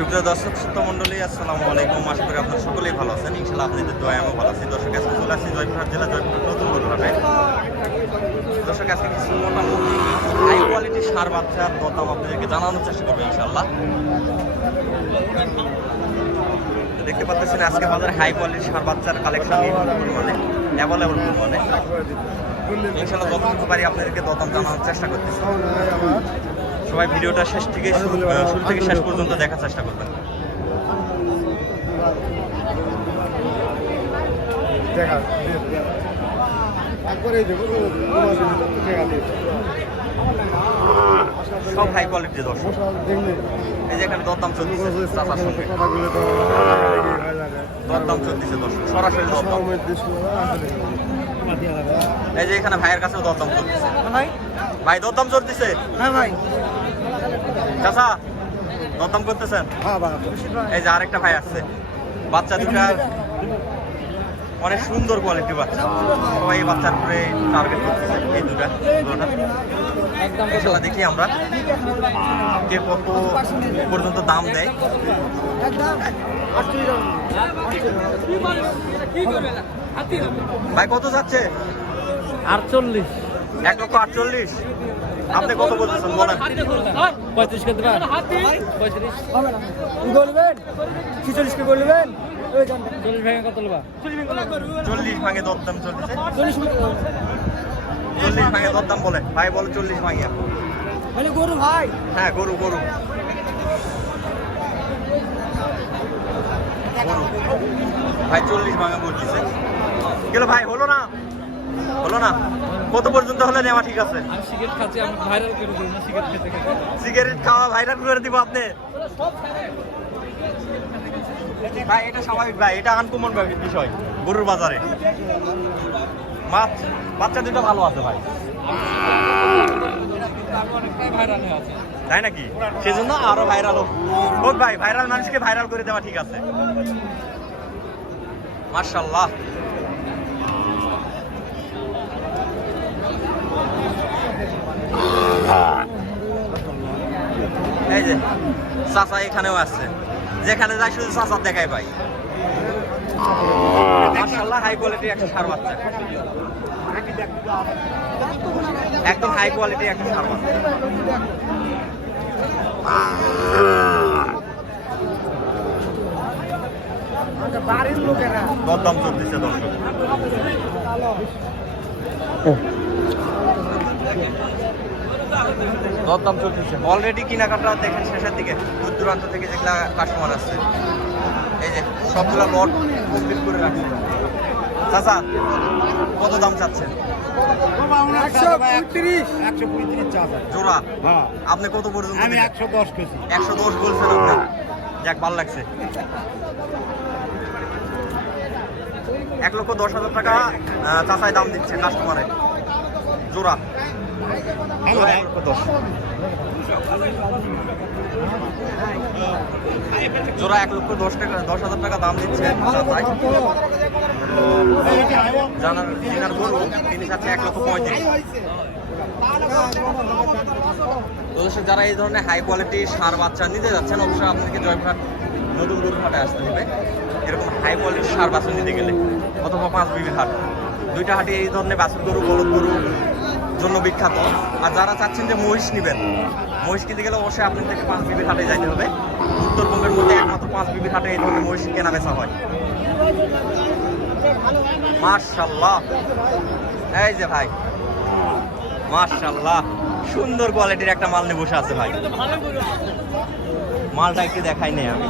সুপ্রিয় দর্শক শ্রোতা মণ্ডলী, আসসালামু আলাইকুম। আশা করি আপনারা সকলেই ভালো আছেন। ইনশাআল্লাহ আপনাদের দোয়ায় আমিও ভালো আছি। দর্শক, আজকে চলে আসছি জয়পুরহাট জেলা জয়পুরহাট নতুন গরুহাটে। দর্শক, আজকে কিছু মোটামুটি হাই কোয়ালিটির সার বাচ্চার দরদাম আপনাদেরকে জানানোর চেষ্টা করবো ইনশাআল্লাহ। দেখতে পাচ্ছেন আজকে বাজারে হাই কোয়ালিটির সার বাচ্চার কালেকশন পরিমাণে অ্যাভেলেবল পরিমাণে। ইনশাআল্লাহ যতটুকু পারি আপনাদেরকে দরদাম জানানোর চেষ্টা করতেছি। সবাই ভিডিওটা শুরু থেকে শেষ পর্যন্ত দেখার চেষ্টা করবেন। সব হাই কোয়ালিটির দর্শক। এই যে এখানে দরদাম চলতেছে, দরদাম চলতেছে দর্শক, সরাসরি দরদাম। এই যে এখানে ভাইয়ের কাছেও দরদাম চলতেছে। ভাই দরদাম চলতেছে? হ্যাঁ ভাই। চাচা দরদাম করতেছেন? এই যে আরেকটা ভাই আসছে, বাচ্চা দুটা অনেক সুন্দর কোয়ালিটির বাচ্চা। সবাই এই বাচ্চার উপরে টার্গেট করতেছে। এই দুটা ইনশাআল্লাহ দেখি আমরা কে কত পর্যন্ত দাম দেয়। ভাই কত যাচ্ছে? 48। 1,48,000। আপনি কত বলতেছেন বলেন? 35 করতে পারেন? 35 বলবেন, 46 কে বলবেন। ওই জান 40 ভাঙে কত লবা? 40 ভাঙে দরদাম চলতেছে। 40 ভাঙে দরদাম বলে ভাই, বলে 40 ভাঙে। মানে গরু ভাই? হ্যাঁ গরু গরু গরু ভাই 40 ভাঙে বলতেছে। গেল ভাই, হলো না কত পর্যন্ত হলে নেওয়া ঠিক আছে? আমি সিগারেট খাচ্ছি, আমি ভাইরাল করে দেব না। সিগারেট খেতে সিগারেট খাওয়া ভাইরাল করে দিব আপনি? ভাই এটা স্বাভাবিক ভাই, এটা আনকমন বিষয় গরুর বাজারে। বাচ্চা দুটো ভালো আছে ভাই, তাই নাকি? সেজন্য আরো ভাইরাল হোক ভাই, ভাইরাল মানুষকে ভাইরাল করে দেওয়া ঠিক আছে। মাশাআল্লাহ। এই যে চাচা এখানেও আসছে, যেখানে যাই শুধু চাচা দেখাই ভাই। মাশাআল্লাহ, হাই কোয়ালিটি একটা সার বাচ্চা, একদম হাই কোয়ালিটি একটা সার বাচ্চা। দরদাম চলতেছে দর্শক। দরদাম চলতেছে অলরেডি। কেনাকাটা দেখেন শেষের দিকে, দূর দূরান্ত থেকে যেগুলা কাস্টমার আসছে, এই যে সবগুলা লট কমপ্লিট করে রাখছে। চাচা কত দাম চাচ্ছেন? 135 জোড়া? হ্যাঁ। আপনি কত পর্যন্ত? আমি 110 কেজি। 110 বলছেন আপনি? যাক, ভালো লাগছে। 1,10,000 টাকা চাচাই দাম দিচ্ছে কাস্টমারে। জোড়া 1,10,000। জোড়া 1,10,000 টাকা দাম দিচ্ছে চাচাই। জানার কেনার গরু তিনি চাচ্ছে 1,35,000। যারা এই ধরনের হাই কোয়ালিটি সার বাচ্চা নিতে যাচ্ছেন, অবশ্যই আপনাদেরকে জয়পুরহাট নতুন গরুহাটে আসতে হবে। এরকম হাই কোয়ালিটির সার বাছুর নিতে গেলে, অথবা 5 বিবির হাট, দুইটা হাটে এই ধরনের বাছুর গরু বলদ গরুর জন্য বিখ্যাত। আর যারা চাচ্ছেন যে মহিষ নেবেন, মহিষ কিনতে গেলে অবশ্যই আপনাদেরকে 5 বিবির হাটে যাইতে হবে। উত্তরবঙ্গের মধ্যে একমাত্র 5 বিবির হাটে এই ধরনের মহিষ কেনা বেচা হয়। মাশাআল্লাহ, এই যে ভাই মাশাআল্লাহ, সুন্দর কোয়ালিটির একটা মাল নিয়ে বসে আছে ভাই। মালটা একটু দেখাই নেই আমি।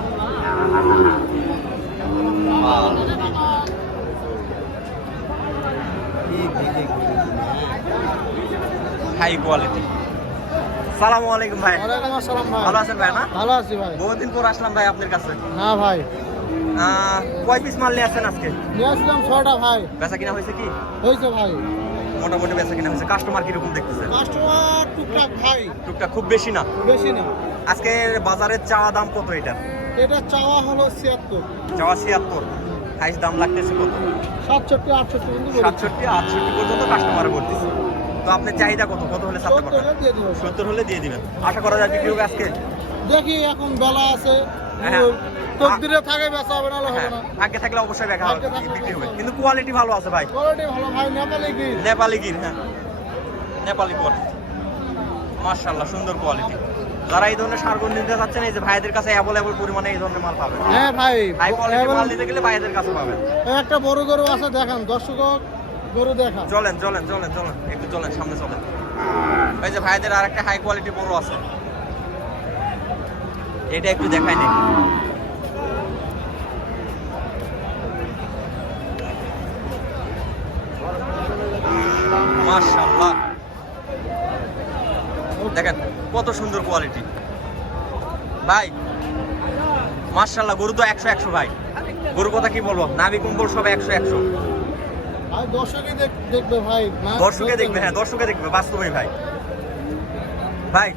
High quality. সালামু আলাইকুম ভাই। ওয়ালাইকুম আসসালাম ভাই। ভালো আছেন ভাই? না ভালো আছি ভাই। বহুদিন পর আসলাম ভাই আপনার কাছে। হ্যাঁ ভাই। কয় পিস মাল নিয়ে আসছেন আজকে? নিয়ে আসলাম 6টা ভাই। বেচা কিনা হয়েছে কি? হয়েছে ভাই, মোটামুটি বেচা কিনা হয়েছে। কাস্টমার কিরকম দেখতেছেন? কাস্টমার টুকটাক ভাই, টুকটাক, খুব বেশি না। বেশি না। আজকে বাজারের চাওয়া দাম কত এটা? এটা চাওয়া হলো 76। চাওয়া 76, হাইস দাম লাগতেছে কত? 67 68 পর্যন্ত। 67 68 পর্যন্ত কাস্টমার করতেছে। তো আপনার চাহিদা কত? কত হলে ছাড়তে পারবেন? 70 দিয়ে দিবেন। 70 হলে দিয়ে দিবেন। আশা করা যায় বিক্রি হবে আজকে? দেখি এখন বেলা আছে, হ্যাঁ। তকদিরে থাকে বেচা হবে না হবে হ্যাঁ, না। ভাগ্যে থাকলে অবশ্যই দেখা ভাগ্যে থাকলে বিক্রি হবে, অবশ্যই। কিন্তু কোয়ালিটি ভালো আছে ভাই। কোয়ালিটি ভালো ভাই, নেপালি গির। নেপালি গির, হ্যাঁ নেপালি পট, মাশাআল্লাহ সুন্দর কোয়ালিটি। যারা এই ধরনের সারগর নিতে চাচ্ছেন, এই যে ভাইদের কাছে অ্যাভেলেবল পরিমাণে এই ধরনের মাল পাবেন। হ্যাঁ ভাই, হাই কোয়ালিটির মাল নিতে গেলে ভাইদের কাছে পাবেন। একটা বড় গরু আছে, দেখান দর্শক গরু দেখা। চলেন চলেন চলেন চলেন, একটু চলেন সামনে চলেন। এই যে ভাইদের আর একটা হাই কোয়ালিটি বড় আছে, এটা একটু দেখাই নেই। মাশাআল্লাহ, দেখেন কত সুন্দর কোয়ালিটি ভাই, মাশাআল্লাহ। গরু তো 100 ভাই, গরু কথা কি বলবো, নাভি কুম্বল সব 100। ভাই দর্শকই দেখবে ভাই, দর্শকে দেখবে, হ্যাঁ দর্শকে দেখবে বাস্তবে ভাই। ভাই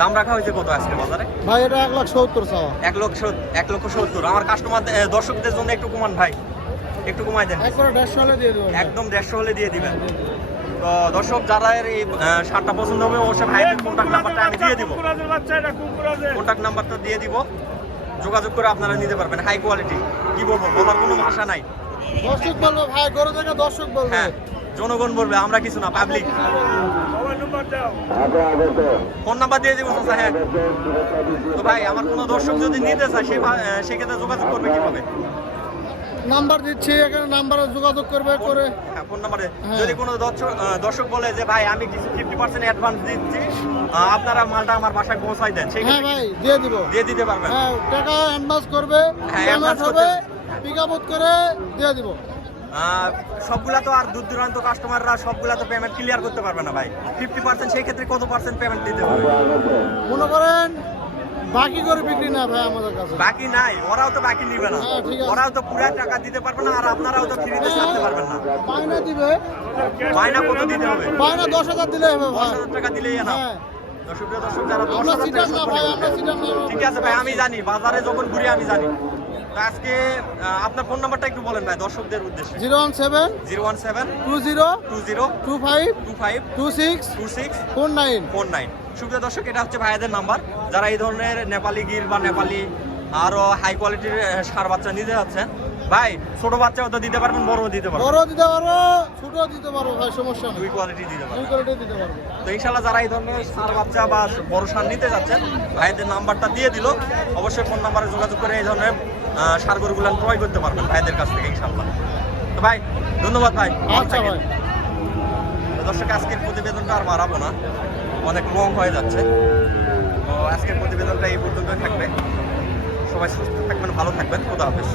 দাম রাখা হয়েছে কত আজকে বাজারে? ভাই এটা 1,70,000 চাওয়া। 1,70,000। আমার কাস্টমার দর্শকদের জন্য একটু কমান ভাই, একটু কমাই দেন। একবারে 150 হলে দিয়ে দেবো। একদম 150 হলে দিয়ে দিবেন। তো দর্শক যারা এই শার্টটা পছন্দ হবে, অবশ্যই ভাইয়ের কন্ট্যাক্ট নাম্বারটা আমি দিয়ে দিব, কন্ট্যাক্ট নাম্বারটা দিয়ে দিব, যোগাযোগ করে আপনারা নিতে পারবেন। হাই কোয়ালিটি, কি বলবো, বলার কোনো ভাষা নাই। দর্শক বলবো ভাই, গরু দেখে দর্শক বলবে। হ্যাঁ, জনগণ বলবে, আমরা কিছু না, পাবলিক। ফোন নাম্বার দিয়ে দিব চাচা। হ্যাঁ, তো ভাই আমার কোনো দর্শক যদি নিতে চায়, সেক্ষেত্রে যোগাযোগ করবে কিভাবে? নাম্বার দিচ্ছি, এখানে নাম্বারে যোগাযোগ করবে করে। হ্যাঁ, ফোন নাম্বারে হ্যাঁ। যদি কোনো দর্শক বলে যে ভাই আমি কিছু 50% অ্যাডভান্স দিচ্ছি, আপনারা মালটা আমার বাসায় পৌঁছাই দেন, সেই হ্যাঁ ভাই দিয়ে দিব। দিয়ে দিতে পারবেন। হ্যাঁ, টাকা অ্যাডভান্স করবে, হ্যাঁ, পেমেন্ট advance হবে, করতে- পিক আপ করে দিয়ে দিব। সবগুলা তো আর দূর দূরান্ত কাস্টমাররা সবগুলা তো পেমেন্ট ক্লিয়ার করতে পারবে না ভাই। 50% সেই ক্ষেত্রে কত পার্সেন্ট পেমেন্ট দিতে হবে? মনে করেন বাকি করে বিক্রি না ভাই আমাদের কাছে। বাকি নাই, ওরাও তো বাকি নিবে না, হ্যাঁ, ঠিক আছে। ওরাও তো পুরো টাকা দিতে পারবে না, আর আপনারাও তো ফ্রিতে ছাড়তে পারবেন না। মাইনা দিবে, মাইনা কত দিতে হবে? মাইনা 10,000 দিলে হবে ভাই। 10,000 টাকা দিলেই না। হ্যাঁ, দর্শক যারা আমরা 10,000 সিটার টাকা না শোধ ভাই, করে আমরা সিটার না। ঠিক আছে ভাই, আমি জানি বাজারে যখন ঘুরি আমি জানি। তো আজকে আপনার ফোন নাম্বারটা একটু বলেন ভাই দর্শকদের উদ্দেশ্যে। 017 017 20 20 25 25 26 26 49। 49। সুপ্রিয় দর্শক, এটা হচ্ছে ভাইয়াদের নাম্বার। যারা এই ধরনের নেপালি গির বা নেপালি আরো হাই কোয়ালিটির ষাঁড় বাচ্চা নিতে যাচ্ছেন, ভাই ছোট বাচ্চাও তো দিতে পারবেন, বড়ও দিতে পারবেন, বড় দিতে পারো, ছোট দিতে পারো ভাই, সমস্যা নেই। দুই কোয়ালিটি দিতে দুই পারবেন। কোয়ালিটি দিতে পারবো। তো ইনশাল্লাহ যারা এই ধরনের ষাঁড় বাচ্চা বা বড় ষাঁড় নিতে যাচ্ছেন, ভাইদের নাম্বারটা দিয়ে দিল, অবশ্যই ফোন নাম্বারে যোগাযোগ করে এই ধরনের ষাঁড় গরুগুলো ক্রয় করতে পারবেন ভাইদের কাছ থেকে ইনশাল্লাহ। তো ভাই ধন্যবাদ ভাই, ভালো আচ্ছা থাকেন। ভাই। তো দর্শক, আজকের প্রতিবেদনটা আর বাড়াবো না, অনেক লং হয়ে যাচ্ছে। তো আজকের প্রতিবেদনটা এই পর্যন্তই থাকবে। সবাই সুস্থ থাকবেন, ভালো থাকবেন, খোদা হাফেজ।